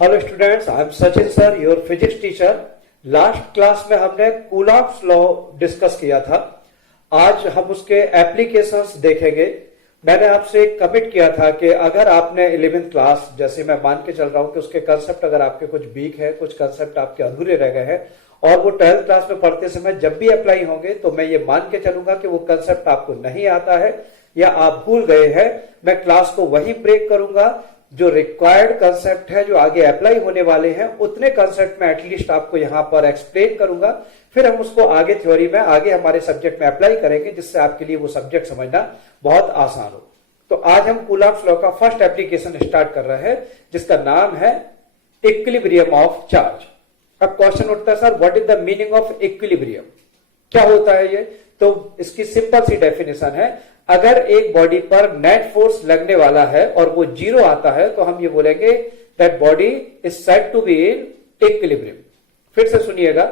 Hello students, I am Sachin sir, your physics teacher. Last class में हमने Coulomb's law discuss किया था। आज हम उसके एप्लीकेशंस देखेंगे। मैंने आपसे कमिट किया था कि अगर आपने 11th क्लास, जैसे मैं मान के चल रहा हूं कि उसके कंसेप्ट अगर आपके कुछ वीक है, कुछ कंसेप्ट आपके अधूरे रह गए हैं और वो 12th क्लास में पढ़ते समय जब भी अप्लाई होंगे तो मैं ये मान के चलूंगा कि वो कंसेप्ट आपको नहीं आता है या आप भूल गए हैं। मैं क्लास को वही ब्रेक करूंगा, जो रिक्वायर्ड कंसेप्ट है, जो आगे अप्लाई होने वाले हैं, उतने कंसेप्ट में एटलीस्ट आपको यहां पर एक्सप्लेन करूंगा। फिर हम उसको आगे थ्योरी में, आगे हमारे सब्जेक्ट में अप्लाई करेंगे, जिससे आपके लिए वो सब्जेक्ट समझना बहुत आसान हो। तो आज हम कूलॉम्स लॉ का फर्स्ट एप्लीकेशन स्टार्ट कर रहे हैं, जिसका नाम है इक्विलिब्रियम ऑफ चार्ज। अब क्वेश्चन उठता है, sir what is the meaning of equilibrium, क्या होता है ये? तो इसकी सिंपल सी डेफिनेशन है, अगर एक बॉडी पर नेट फोर्स लगने वाला है और वो जीरो आता है तो हम ये बोलेंगे that body is said to be in equilibrium. फिर से सुनिएगा,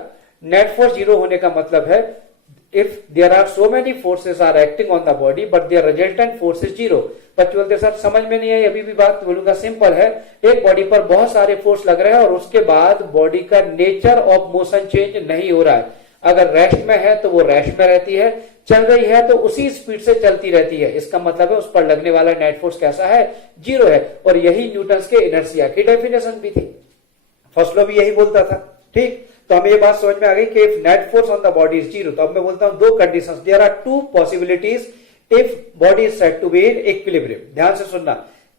नेट फोर्स जीरो होने का मतलब है if there are so many forces are acting on the body but their resultant force is zero. बच्चे बोलते सर समझ में नहीं आई अभी भी बात। बोलूंगा सिंपल है, एक बॉडी पर बहुत सारे फोर्स लग रहे हैं और उसके बाद बॉडी का नेचर ऑफ मोशन चेंज नहीं हो रहा है। अगर रेस्ट में है तो वो रेस्ट में रहती है, चल रही है तो उसी स्पीड से चलती रहती है। इसका मतलब है उस पर लगने वाला नेट फोर्स कैसा है? जीरो है। और यही न्यूटन के इनर्शिया की डेफिनेशन भी थी। फर्स्ट लॉ भी यही बोलता था। ठीक, तो हमें ये बात समझ में आ गई कि if net force on the body is zero, तो अब मैं बोलता हूं दो conditions, there are two possibilities if body is said to be in equilibrium. ध्यान से सुनना,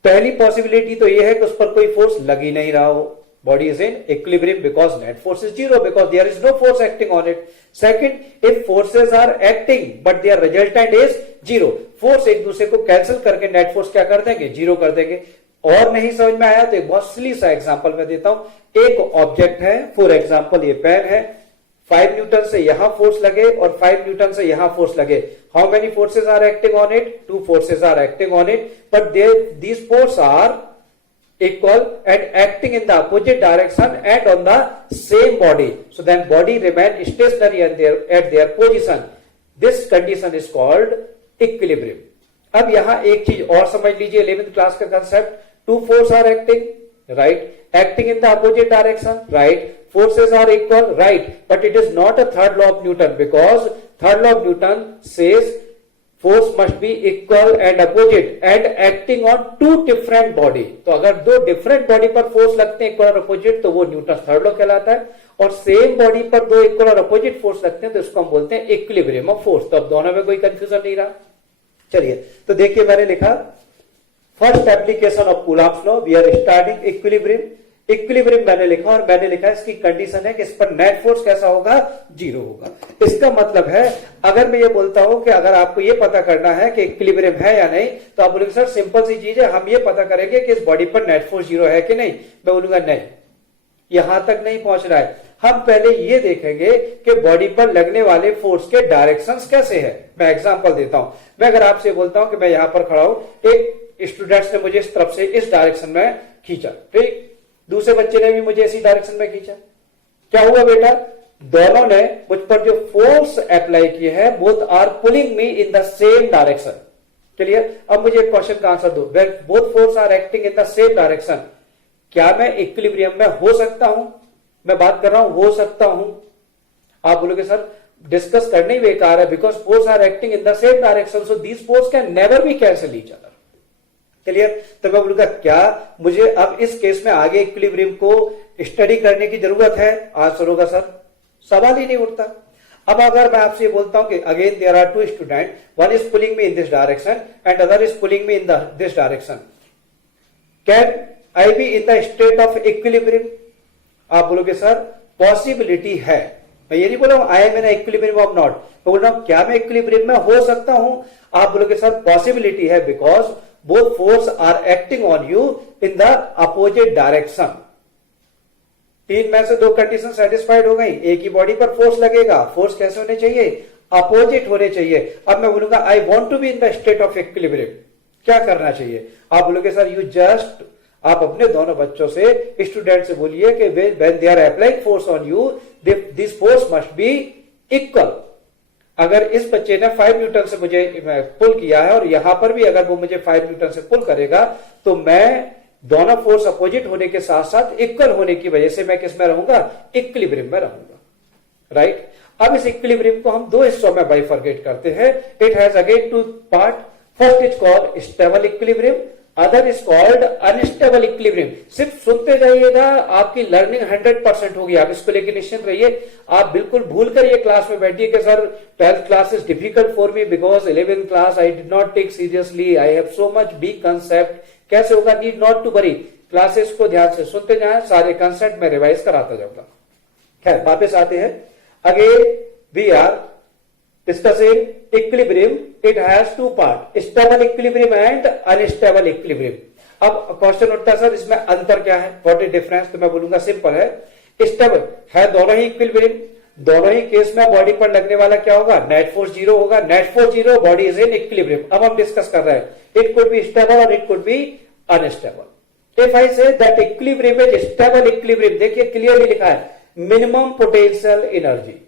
पहली पॉसिबिलिटी तो ये है कि उस पर कोई फोर्स लग ही नहीं रहा हो, body is in equilibrium because net force is zero, because there is no force acting on it. Second, if forces are acting but their resultant is zero, force एक दूसरे को कैंसिल करके net force क्या कर देंगे? Zero कर देंगे। और नहीं समझ में आया तो एक बहुत सिली सा एग्जांपल मैं देता हूं। एक ऑब्जेक्ट है, फॉर एग्जांपल ये पेन है, 5 न्यूटन से यहां फोर्स लगे और 5 न्यूटन से यहां फोर्स लगे। How many forces are acting on it? 2 forces are acting on it, but these force are equal and acting in the opposite direction and on the same body. So then body remain stationary at their position. This condition is called equilibrium. अब यहां एक चीज और समझ लीजिए 11th class का concept. 2 force are acting, right, acting in the opposite direction, right, forces are equal, right, but it is not a third law of Newton, because third law of Newton says force must be equal and opposite and acting on two different body. तो अगर दो different body पर force लगते हैं equal और opposite तो वो Newton third law कहलाता है, और सेम बॉडी पर दो इक्वल और अपोजिट फोर्स लगते हैं तो इसको हम बोलते हैं इक्विलिब्रियम ऑफ फोर्स। तो अब दोनों में कोई कंफ्यूजन नहीं रहा। चलिए, तो देखिए मैंने लिखा first application of Coulomb's law, we are starting equilibrium. Equilibrium मैंने लिखा और मैंने लिखा इसकी कंडीशन है कि इस पर नेट फोर्स कैसा होगा? जीरो होगा। इसका मतलब है अगर मैं ये बोलता हूं कि अगर आपको ये पता करना है कि इक्विलिब्रियम है या नहीं, तो आप बोलेंगे सर सिंपल सी चीज है, हम ये पता करेंगे कि इस बॉडी पर नेट फोर्स जीरो है कि नहीं। मैं बोलूंगा नहीं, यहां तक नहीं पहुंच रहा है। हम पहले ये देखेंगे कि बॉडी पर लगने वाले फोर्स के डायरेक्शंस कैसे है। मैं एग्जांपल देता हूं। मैं अगर आपसे बोलता हूं कि मैं यहां पर खड़ा हूं, एक स्टूडेंट्स ने मुझे इस तरफ से इस डायरेक्शन में खींचा, ठीक, दूसरे बच्चे ने भी मुझे इसी डायरेक्शन में खींचा। क्या हुआ बेटा? दोनों ने मुझ पर जो फोर्स अप्लाई किए हैं, both are pulling me in the same direction. Clear? अब मुझे एक क्वेश्चन का आंसर दो, when both force are acting in the same direction, क्या मैं इक्विलिब्रियम में हो सकता हूं? मैं बात कर रहा हूं हो सकता हूं। आप बोलोगे सर डिस्कस करने ही बेकार है, because force are acting in the same direction, so these force can never be cancel each other. Clear? तो मैं बोलूंगा क्या मुझे अब इस केस में आगे इक्विलिब्रियम को स्टडी करने की जरूरत है? आंसर होगा सर सवाल ही नहीं उठता। अब अगर मैं आपसे बोलता हूं कि again there are 2 student, one is pulling me in this direction and other is pulling me in this direction, can I be in the state of equilibrium? आप बोलोगे सर पॉसिबिलिटी है। मैं ये नहीं बोला I am in equilibrium of not, मैं बोल रहा हूं क्या मैं इक्विलिब्रियम में हो सकता हूं? आप बोलोगे सर पॉसिबिलिटी है because both force are acting on you in the opposite direction. 3 में से 2 कंडीशन सेटिस्फाइड हो गई। एक ही बॉडी पर फोर्स लगेगा, फोर्स कैसे होने चाहिए? अपोजिट होने चाहिए। अब मैं बोलूंगा I want to be in the state of equilibrium, क्या करना चाहिए? आप बोलोगे सर यू जस्ट, आप अपने दोनों बच्चों से, स्टूडेंट से बोलिए कि when they are applying force on you, this force must be equal. अगर इस बच्चे ने 5 न्यूटन से मुझे पुल किया है और यहां पर भी अगर वो मुझे 5 न्यूटन से पुल करेगा, तो मैं दोनों फोर्स अपोजिट होने के साथ साथ इक्वल होने की वजह से मैं किस में रहूंगा, इक्विलिब्रियम में रहूंगा, राइट। अब इस इक्विलिब्रियम को हम दो हिस्सों में बाइफरकेट करते हैं। It has again two part. First is called stable equilibrium, other is called unstable equilibrium. सिर्फ सुनते जाइएगा, आपकी लर्निंग 100% होगी। आप इसको लेकर निश्चिंत रहिए। आप बिल्कुल भूल कर ये क्लास में बैठिए कि sir 12th class is difficult for me because 11th class I did not take seriously, I have so much big concept. कैसे होगा, need not to worry. Classes को ध्यान से सुनते जाएं, सारे कंसेप्ट में रिवाइज कराता जाऊंगा। खैर वापस आते हैं। Again we are discussing equilibrium. It has two part, stable equilibrium and unstable equilibrium. अब क्वेश्चन उठता है सर इसमें अंतर क्या है, व्हाट इज डिफरेंस? तो मैं बोलूंगा सिंपल है। स्टेबल है दोनों ही इक्विलिब्रियम, दोनों ही केस में बॉडी पर लगने वाला क्या होगा, नेट फोर्स 0 होगा। Net force 0, body is in equilibrium. अब हम डिस्कस कर रहे हैं इट कुड बी स्टेबल और it could B unstable. If I say that equilibrium is stable equilibrium, देखिए क्लियरली लिखा है मिनिमम पोटेंशियल एनर्जी।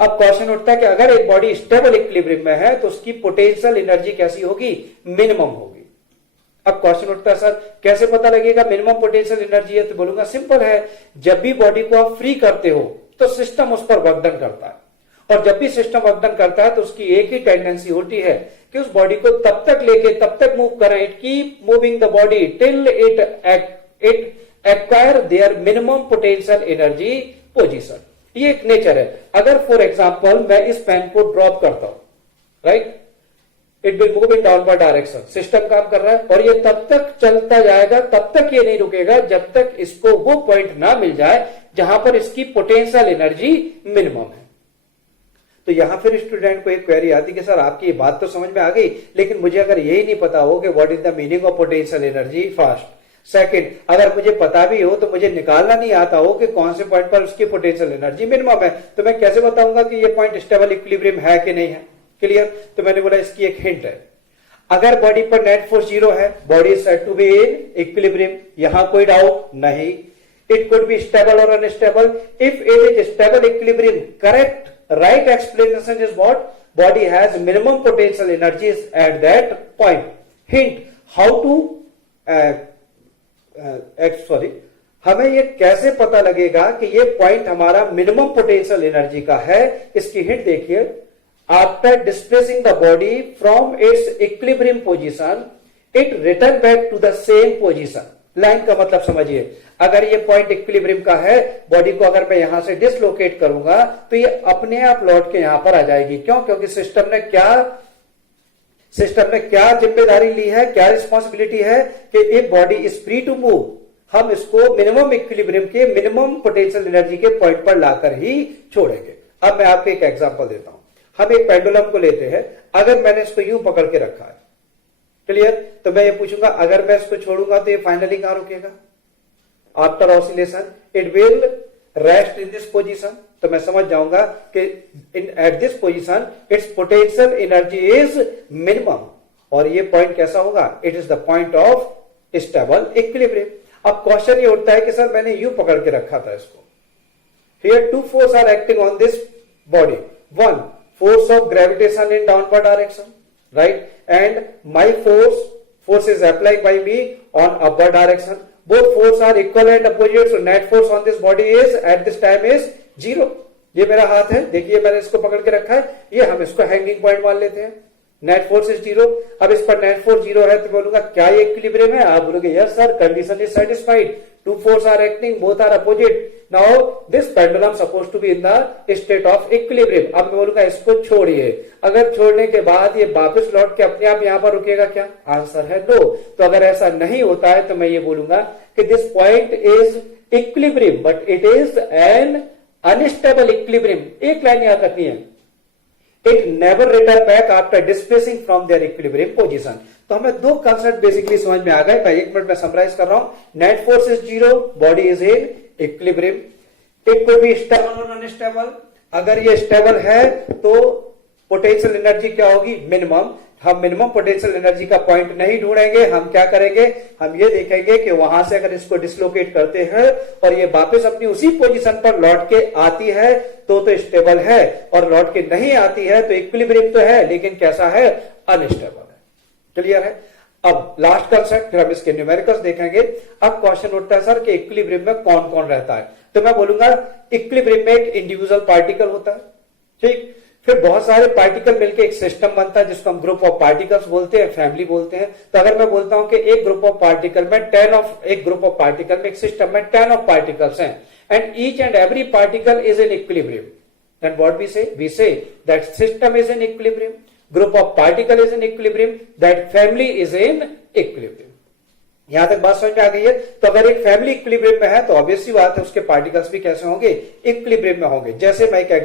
अब क्वेश्चन उठता है कि अगर एक बॉडी स्टेबल इक्विलिब्रियम में है तो उसकी पोटेंशियल एनर्जी कैसी होगी, मिनिमम होगी। अब क्वेश्चन उठता है सर कैसे पता लगेगा मिनिमम पोटेंशियल एनर्जी है? तो बोलूंगा सिंपल है, जब भी बॉडी को आप फ्री करते हो तो सिस्टम उस पर वर्क डन करता है, और जब भी सिस्टम वर्क डन करता है तो उसकी एक ही टेंडेंसी होती है कि उस बॉडी को तब तक लेके तब तक मूव करें, it keep moving the body till it acquire their minimum potential energy position. ये एक नेचर है। अगर फॉर एग्जांपल मैं इस पेन को ड्रॉप करता हूं, right, it will move in downward direction. System काम कर रहा है और ये तब तक चलता जाएगा, तब तक ये नहीं रुकेगा जब तक इसको वो पॉइंट ना मिल जाए जहां पर इसकी पोटेंशियल एनर्जी मिनिमम है। तो यहां फिर स्टूडेंट को एक क्वेरी आती है कि सर आपकी ये बात तो समझ में आ गई, लेकिन मुझे अगर यही नहीं पता हो कि what is the meaning of potential energy first, second, अगर मुझे पता भी हो तो मुझे निकालना नहीं आता हो कि कौन से पॉइंट पर उसकी पोटेंशियल एनर्जी मिनिमम है, तो मैं कैसे बताऊंगा कि ये पॉइंट स्टेबल इक्विलिब्रियम है कि नहीं है? क्लियर? तो मैंने बोला इसकी एक हिंट है। अगर बॉडी पर नेट फोर्स 0 है, body is said to be in equilibrium, यहां कोई डाउट नहीं। इट कुड बी स्टेबल और unstable. If it is stable equilibrium, correct right explanation is what, body has minimum potential energies at that point. Hint, how to sorry, हमें ये कैसे पता लगेगा कि ये पॉइंट हमारा मिनिमम पोटेंशियल एनर्जी का है? इसकी हिंट देखिए। After displacing the body from its equilibrium position, it return back to the same position. Line का मतलब समझिए, अगर ये पॉइंट इक्विलिब्रियम का है, बॉडी को अगर मैं यहां से डिसलोकेट करूंगा तो ये अपने आप लौट के यहां पर आ जाएगी। क्यों? क्योंकि सिस्टम ने क्या जिम्मेदारी ली है, क्या रिस्पॉन्सिबिलिटी है कि if body is free to move, हम इसको मिनिमम इक्विलिब्रियम के मिनिमम पोटेंशियल एनर्जी के पॉइंट पर लाकर ही छोड़ेंगे। अब मैं आपको एक एग्जांपल देता हूं। हम एक पेंडुलम को लेते हैं, अगर मैंने इसको यूं पकड़ के रखा है, क्लियर, तो मैं ये पूछूंगा अगर मैं इसको छोड़ूंगा तो ये फाइनली कहां रुकेगा? After oscillation it will rest in this position. तो मैं समझ जाऊंगा कि at this position it's potential energy is minimum, और ये पॉइंट कैसा होगा? It is the point of stable equilibrium. अब क्वेश्चन ये उठता है कि सर मैंने यूं पकड़ के रखा था इसको, here two force are acting on this body, one force of gravitation in downward direction, right, and my force is applied by me on upward direction. Both force are equal and opposite, so net force on this body is at this time is 0. ये मेरा हाथ है, देखिए मैंने इसको पकड़ के रखा है, ये हम इसको हैंगिंग पॉइंट मान लेते हैं। Net force is 0। अब इस पर नेट फोर्स 0 है तो बोलूंगा क्या ये इक्विलिब्रियम है? आप बोलोगे yes sir, condition is satisfied, two force are acting, both are opposite, now this pendulum suppose to be in the state of equilibrium. अब मैं बोलूंगा इसको छोड़िए। अगर छोड़ने के बाद ये वापस लौट के अपने आप यहां पर रुकेगा क्या? आंसर है नो। तो अगर ऐसा नहीं होता है तो मैं ये बोलूंगा कि this point is equilibrium but it is an unstable equilibrium. एक लाइन याद रखनी है, it never return back after displacing from their equilibrium position. तो हमें दो कंसेप्ट बेसिकली समझ में आ गए। मैं एक मिनट में समराइज कर रहा हूं। Net force is 0, body is in equilibrium, it could be stable और अनस्टेबल। अगर ये स्टेबल है तो पोटेंशियल एनर्जी क्या होगी? मिनिमम। हम मिनिमम पोटेंशियल एनर्जी का पॉइंट नहीं ढूंढेंगे, हम क्या करेंगे? हम ये देखेंगे कि वहां से अगर इसको डिसलोकेट करते हैं और ये वापस अपनी उसी पोजीशन पर लौट के आती है तो स्टेबल है, और लौट के नहीं आती है तो इक्विलिब्रियम तो है लेकिन कैसा है? अनस्टेबल है। क्लियर है? अब लास्ट कंसेप्ट, फिर हम इसके न्यूमेरिकल्स देखेंगे। अब क्वेश्चन उठता है सर कि इक्विलिब्रियम में कौन कौन रहता है, तो मैं बोलूंगा इक्विलिब्रियम में एक इंडिविजुअल पार्टिकल होता है, ठीक। फिर बहुत सारे पार्टिकल मिलकर एक सिस्टम बनता है जिसको हम ग्रुप ऑफ पार्टिकल्स बोलते हैं, फैमिली बोलते हैं। तो अगर मैं बोलता हूं कि एक ग्रुप ऑफ पार्टिकल में एक ग्रुप ऑफ पार्टिकल में, एक सिस्टम में 10 ऑफ पार्टिकल्स हैं, and each and every particle is in equilibrium, then what we say that system is in equilibrium, group of particle is in equilibrium, that family is in equilibrium। यहां तक बात समझ में आ गई है। तो अगर एक फैमिली इक्विलिब्रियम में है तो ऑब्वियसली बात है उसके पार्टिकल्स भी कैसे होंगे, इक्विलिब्रियम में होंगे। जैसे मैं एक